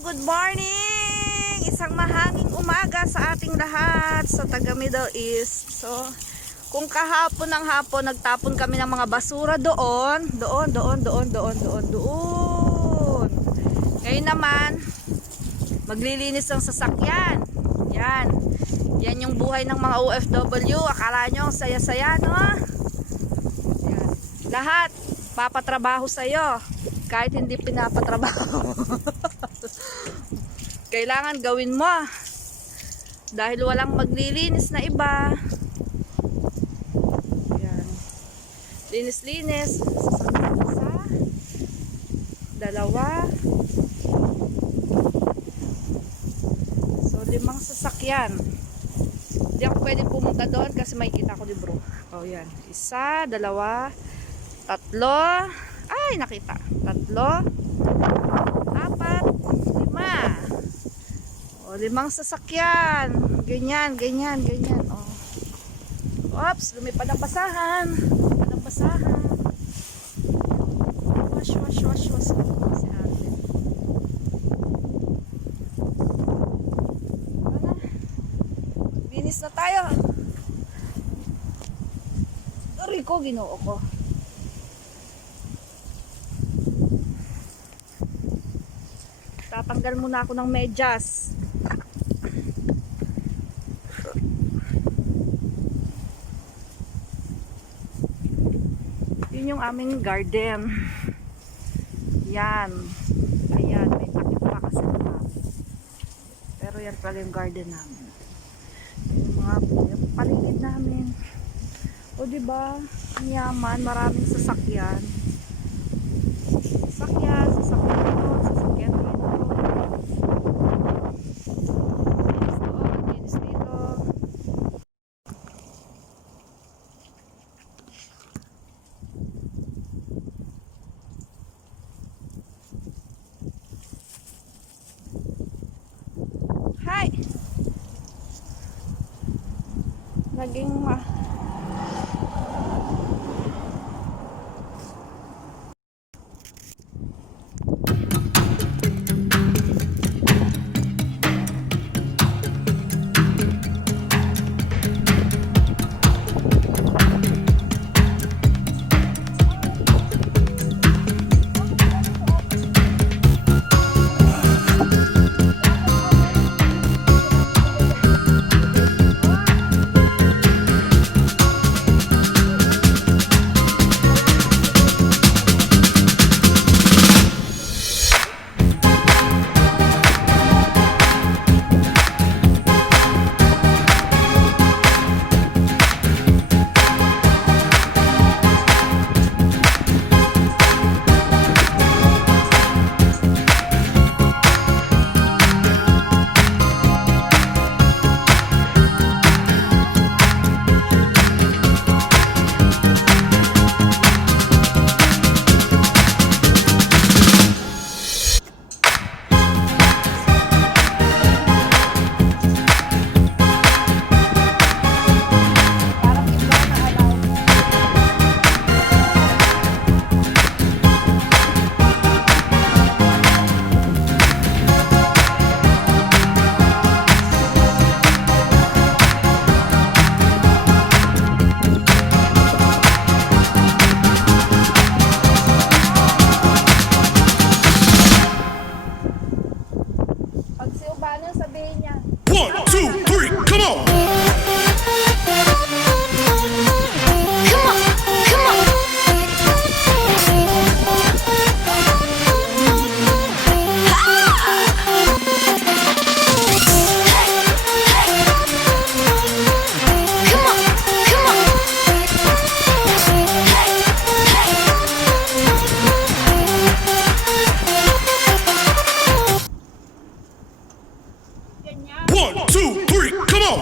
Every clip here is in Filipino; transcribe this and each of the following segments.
Good morning! Isang mahanging umaga sa ating lahat sa taga Middle East. So, kung kahapon ng hapon nagtapon kami ng mga basura doon. Ngayon naman, maglilinis ng sasakyan. Yan yung buhay ng mga OFW. Akala nyo ang saya-saya, no? Yan. Lahat papatrabaho sa'yo kahit hindi pinapatrabaho. Kailangan gawin mo dahil walang maglilinis na iba. Yan. Linis-linis. Isa, dalawa. So 5 sasakyan. Hindi ako pwede pumunta doon kasi makikita ko libro. Oh yan. 1, 2, 3. Ay, nakita. 3, 4, 5. O, 5 sasakyan. Ganyan. O. Oops, lumipad ang basahan. Wash. Si ate. Linis na tayo. Rico, ginoo ko. Tatanggal muna ako ng medyas. Yun yung aming garden. Yan. Ayan, may takip pa kasi naman. Pero yan pala yung garden namin. Yung mga paligid namin. O diba? Ang yaman, maraming sasakyan. Sasakyan dito. Linis dito. Hi! Naging sabihin niya. 1, 2, 3, come on! Ganyan. 1, 2, 3, come on!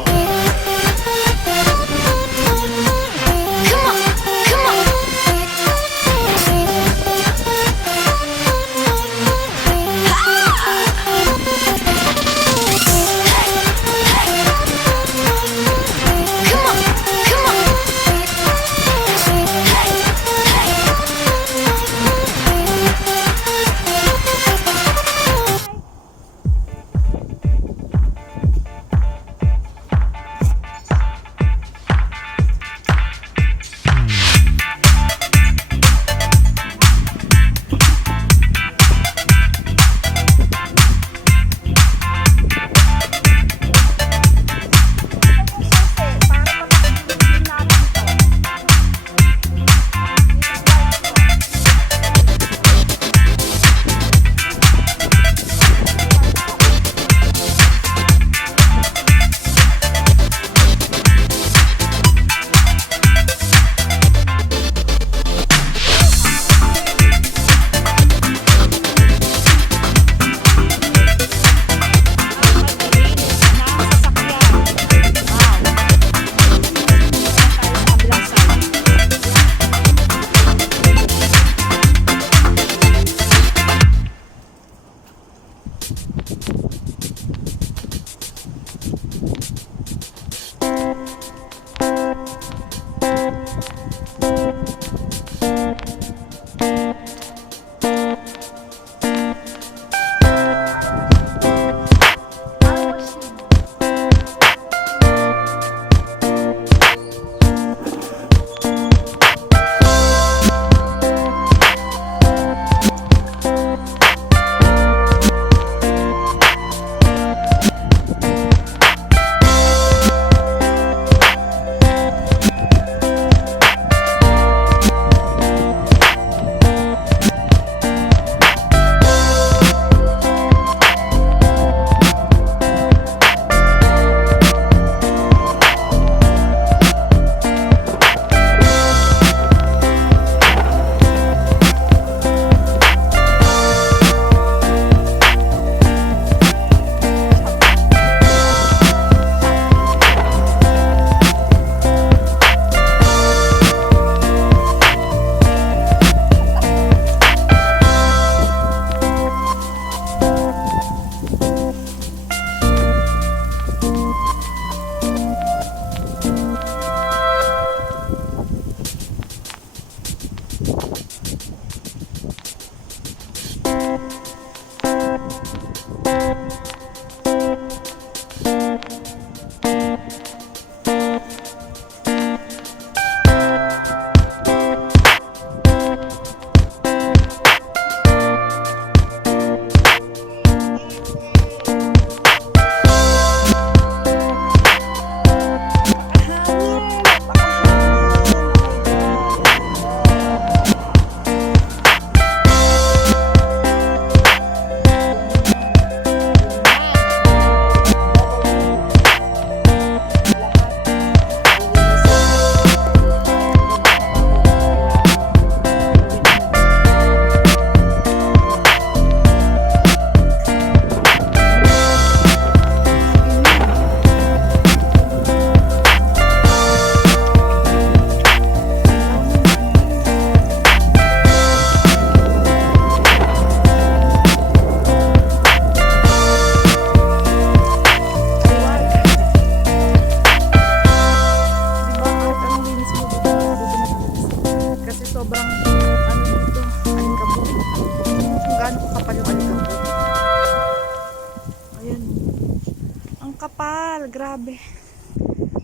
Kapal, grabe.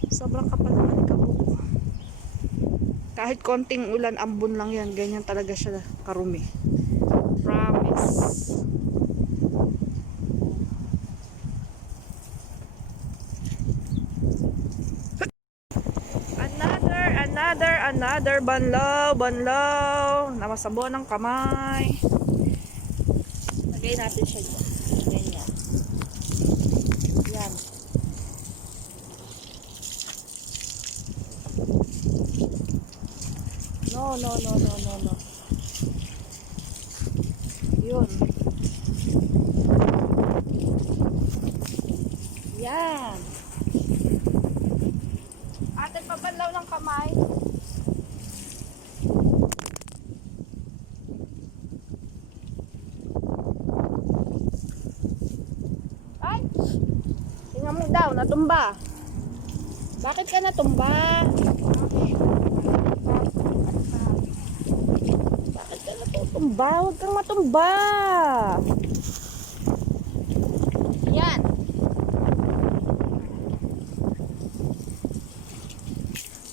Sobrang kapal ng alikabok. Kahit konting ulan, ambon lang yan. Ganyan talaga siya karumi. Promise. Another banlaw. Namasabo ng kamay. Lagay natin siya dyan. Ganyan. Yan. No. Yun. Yan. Ate, pabanlaw ng kamay. Ay! Tingnan mo daw, natumba. Bakit ka natumba? Bakit ka natutumba? Huwag kang matumba. Yan.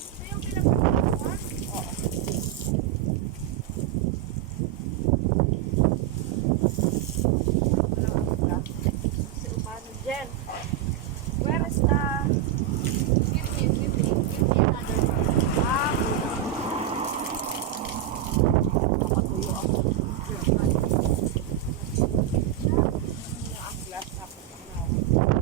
Ito yung pinapagawa mo? Oo. Si Umano dyan. Where is the 50 another one? Makatuyo ako. Ang glass tapos ang nawa.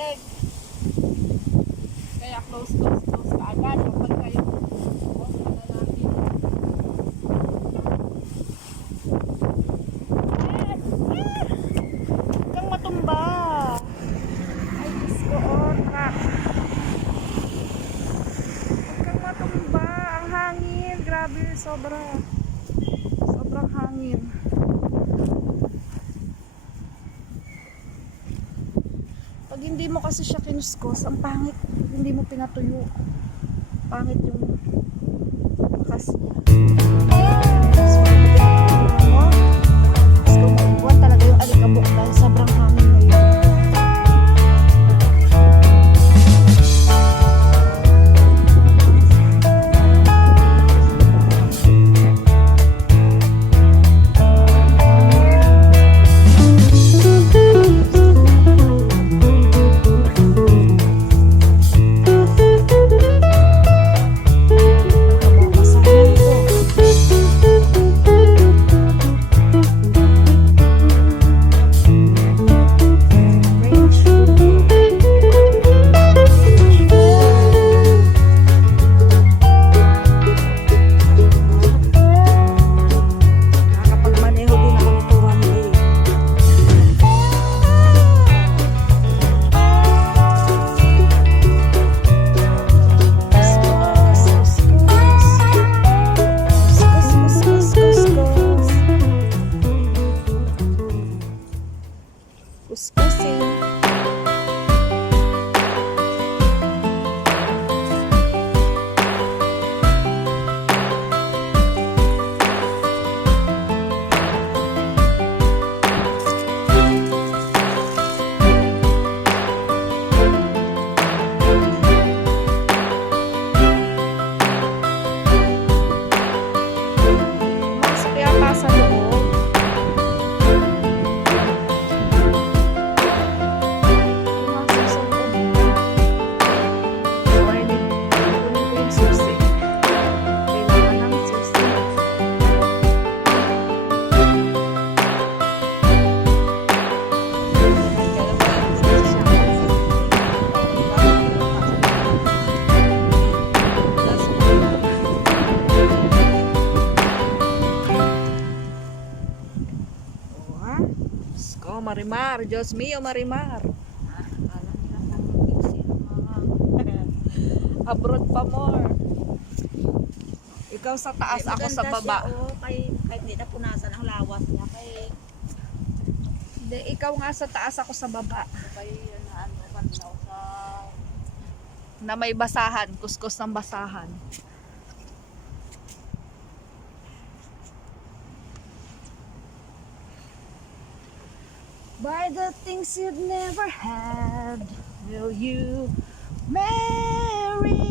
leg. Kaya close ka agad kapag kayo close ka na natin. Huwag kang matumba. Ay, Diyos ko, truck. Huwag kang matumba. Ang hangin. Grabe, sobrang hangin. Pag hindi mo kasi siya kinuskos, ang pangit. Hindi mo pinatuyo. Pangit yung bakas niya. So, pinatuyo mo. Tapos kumaiwan talaga yung alikabok dahil sobrang hangin ngayon. Kuskusin. Mas kaya pa sa loob. Marimar, Diyos mio, Marimar. Alam nila kung busy mga abroad pa more. Ikaw sa taas, ako sa baba. Kahit hindi na punasan ang lawas niya. Hindi, ikaw nga sa taas, ako sa baba. Banlaw sa... Na may basahan, kuskus ng basahan. Buy the things you've never had. Will you marry